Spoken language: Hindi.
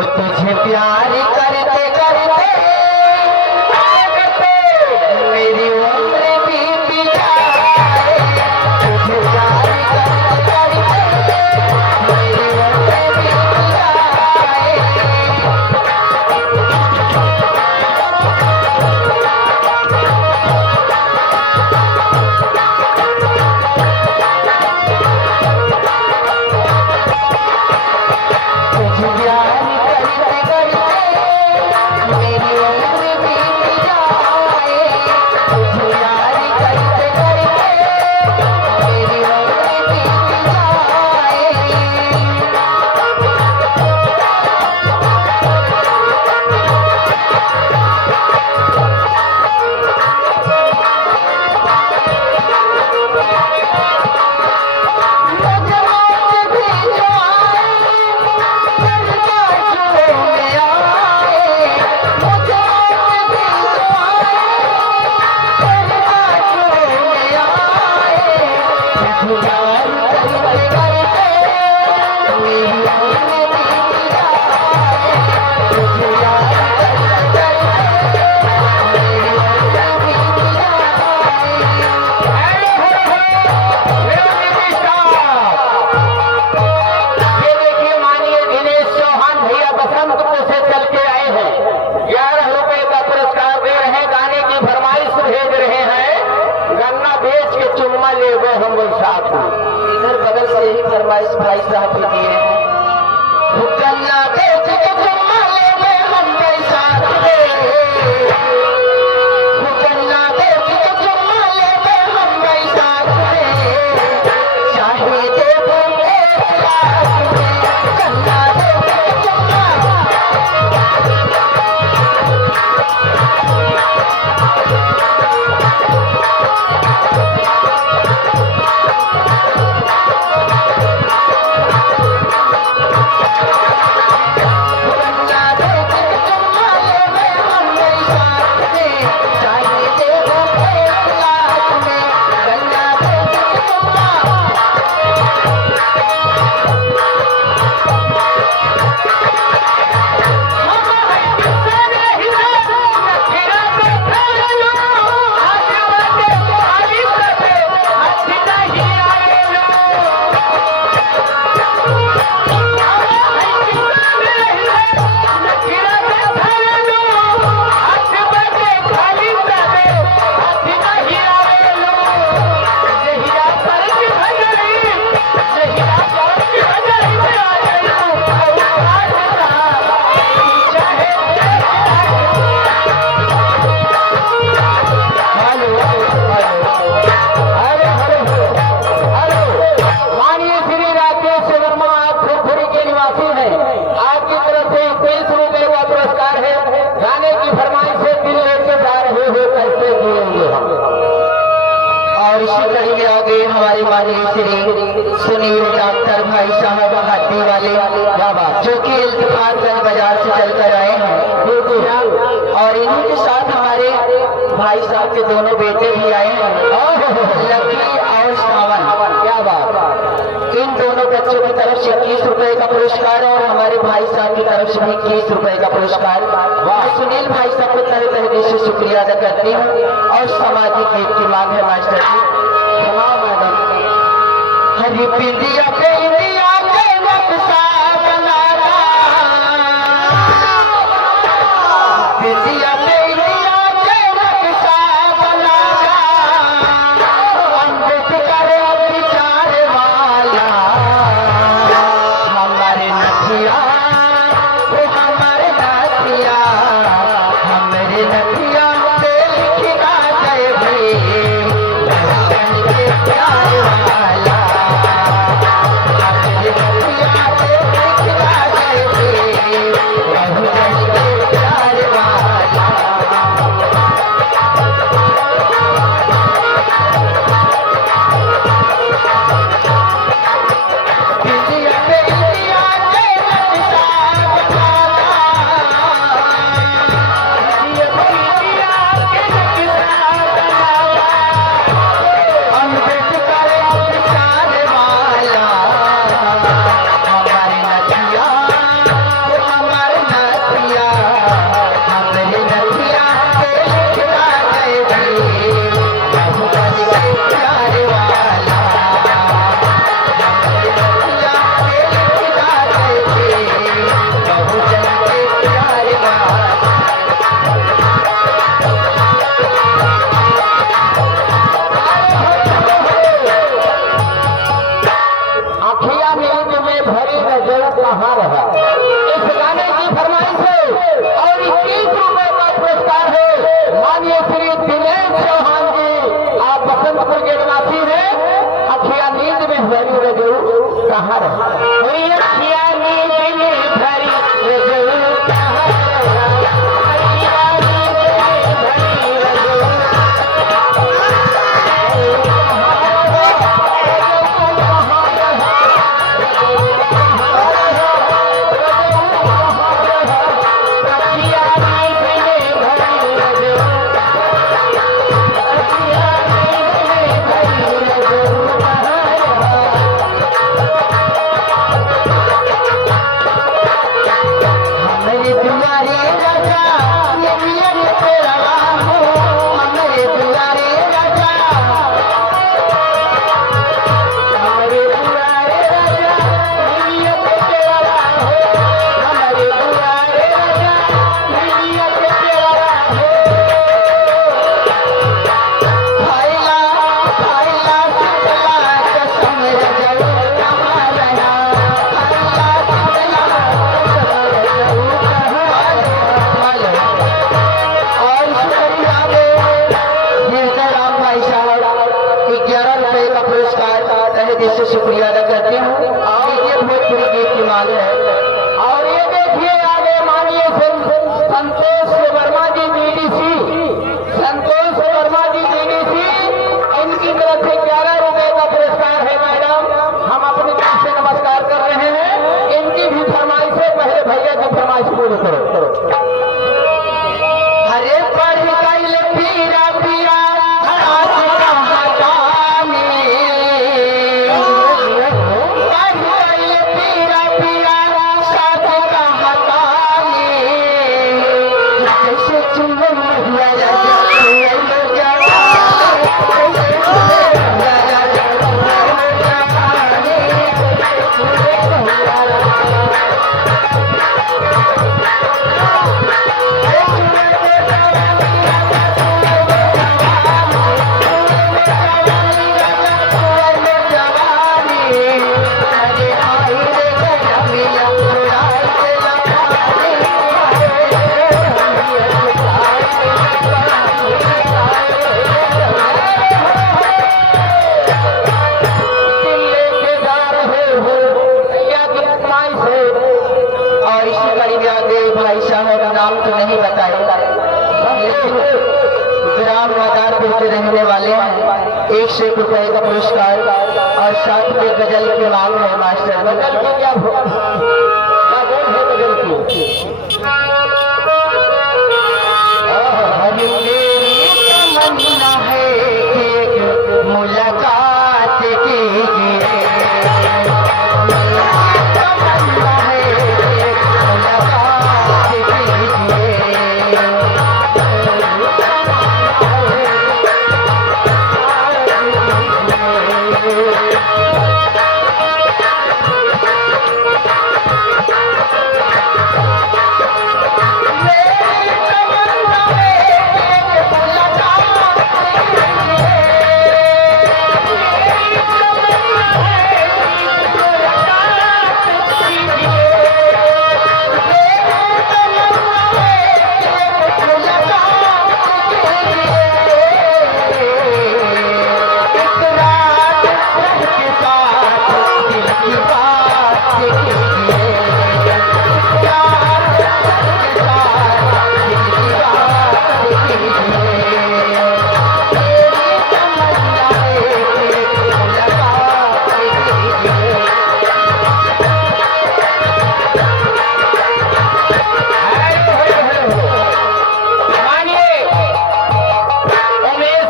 तुझे प्यार करते करते मेरी उम्र बीत जाए। तुझे प्यार करते करते मेरी उम्र बीत जाए। तुझे प्यार इधर बगल से ही फरमाइश भाई साहब ने दिए हैं। गन्ना बेच के चुम्मा ले गए हम पैसा दे। गन्ना बेच के चुम्मा ले गए हम पैसा दे। चाहिए दे बोले गन्ना बेच के चुम्मा। हमारे माननीय श्री सुनील डॉक्टर भाई साहब हाथी वाले जो कि इल्तिफातगंज बाजार से चलकर आए हैं और इन्हीं के साथ हमारे भाई साहब के दोनों बेटे भी आए हैं लकी और श्रावण। क्या बात। इन दोनों बच्चों की तरफ से 21 रुपए का पुरस्कार और हमारे भाई साहब की तरफ से भी 21 रुपए का पुरस्कार। सुनील भाई साहब को तहे तहे से शुक्रिया अदा करती हूँ और सामाजिक गीत की मांग है मास्टर जी। हरी पिंडिया पे इंडिया के नक्शा बनाना। पिंडिया पे इंडिया के नक्शा बनाना। अम्बेडकर विचार वाला हमारे नथिया वो हमारे नथिया हमारे नथिया पे लिखना जय भीम प्यार वाला। राजा नियत तेरा हो हमारे दुआरे राजा हमारे दुआरे राजा नियत तेरा हो हमारे दुआरे राजा नियत तेरा हो खाइला खाइला सुतला कसम रजऊ हमारा खाइला सुतला और शुक्रिया राम भाई साहब 11 रुपए का पुरस्कार तहे दिल से शुक्रिया अदा करती हूँ। ये भोजपुरी गीत की मांग है। और ये देखिए आगे माननीय संतोष वर्मा जी बीडीसी, संतोष वर्मा जी बीडीसी, इनकी तरफ से 11 रुपए का पुरस्कार है। मैडम हम अपनी तरफ से नमस्कार कर रहे हैं। इनकी भी फरमाइश से पहले भैया की फरमाइश पूरी करो। हरे पढ़ गइल पीरा पिया हाथ का हटाने पढ़ गइल पीरा पिया साथ का हटाने जैसे चुंबन हुआ राजा भाई साहब नाम तो नहीं बताए लेकिन ग्राम आधार पे रहने वाले हैं। 1 रुपए का पुरस्कार और साथ में गजल की मांग है। मास्टर गजल की क्या बोल है गजल की